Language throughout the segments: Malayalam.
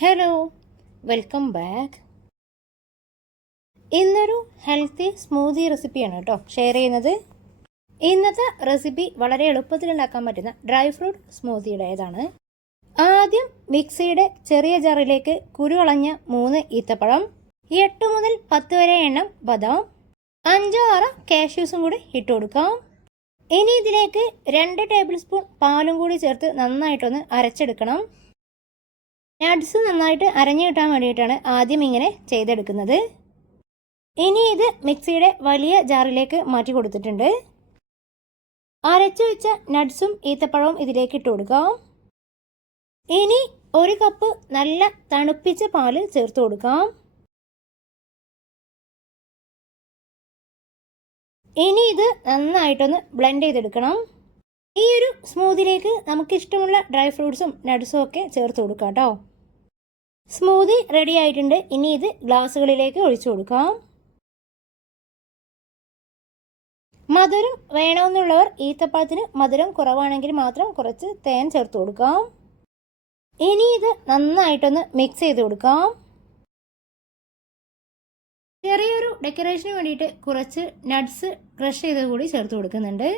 Hello, welcome back. ഇന്നൊരു ഹെൽത്തി സ്മൂതി റെസിപ്പിയാണ് കേട്ടോ ഷെയർ ചെയ്യുന്നത്. ഇന്നത്തെ റെസിപ്പി വളരെ എളുപ്പത്തിൽ ഉണ്ടാക്കാൻ പറ്റുന്ന ഡ്രൈ ഫ്രൂട്ട് സ്മൂത്തിയുടേതാണ്. ആദ്യം മിക്സിയുടെ ചെറിയ ജാറിലേക്ക് കുരു കളഞ്ഞ 3 ഈത്തപ്പഴം, 8 മുതൽ 10 വരെ എണ്ണം ബദാം, 5-6 കാഷ്യൂസും കൂടി ഇട്ട് കൊടുക്കാം. ഇനി ഇതിലേക്ക് 2 ടേബിൾ സ്പൂൺ പാലും കൂടി ചേർത്ത് നന്നായിട്ടൊന്ന് അരച്ചെടുക്കണം. നട്ട്സ് നന്നായിട്ട് അരഞ്ഞു കിട്ടാൻ വേണ്ടിയിട്ടാണ് ആദ്യം ഇങ്ങനെ ചെയ്തെടുക്കുന്നത്. ഇനി ഇത് മിക്സിയുടെ വലിയ ജാറിലേക്ക് മാറ്റി കൊടുത്തിട്ടുണ്ട്. അരച്ചു വെച്ച നട്ട്സും ഈത്തപ്പഴവും ഇതിലേക്ക് ഇട്ട് കൊടുക്കാം. ഇനി 1 കപ്പ് നല്ല തണുപ്പിച്ച പാല് ചേർത്ത് കൊടുക്കാം. ഇനി ഇത് നന്നായിട്ടൊന്ന് ബ്ലെൻഡ് ചെയ്തെടുക്കണം. ഈ ഒരു സ്മൂതിയിലേക്ക് നമുക്ക് ഇഷ്ടമുള്ള ഡ്രൈ ഫ്രൂട്ട്സും നട്ട്സും ഒക്കെ ചേർത്ത് കൊടുക്കാം കേട്ടോ. സ്മൂതി റെഡി ആയിട്ടുണ്ട്. ഇനി ഇത് ഗ്ലാസ്സുകളിലേക്ക് ഒഴിച്ചു കൊടുക്കാം. മധുരം വേണമെന്നുള്ളവർ ഈത്തപ്പഴത്തിന് മധുരം കുറവാണെങ്കിൽ മാത്രം കുറച്ച് തേൻ ചേർത്ത് കൊടുക്കാം. ഇനി ഇത് നന്നായിട്ടൊന്ന് മിക്സ് ചെയ്ത് കൊടുക്കാം. ചെറിയൊരു ഡെക്കറേഷന് വേണ്ടിയിട്ട് കുറച്ച് നട്ട്സ് ക്രഷ് ചെയ്ത് കൂടി ചേർത്ത് കൊടുക്കുന്നുണ്ട്.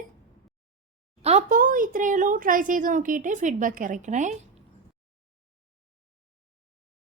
അപ്പോൾ ഇത്രയുള്ളൂ. ട്രൈ ചെയ്ത് നോക്കിയിട്ട് ഫീഡ്ബാക്ക് അറിയിക്കണേ.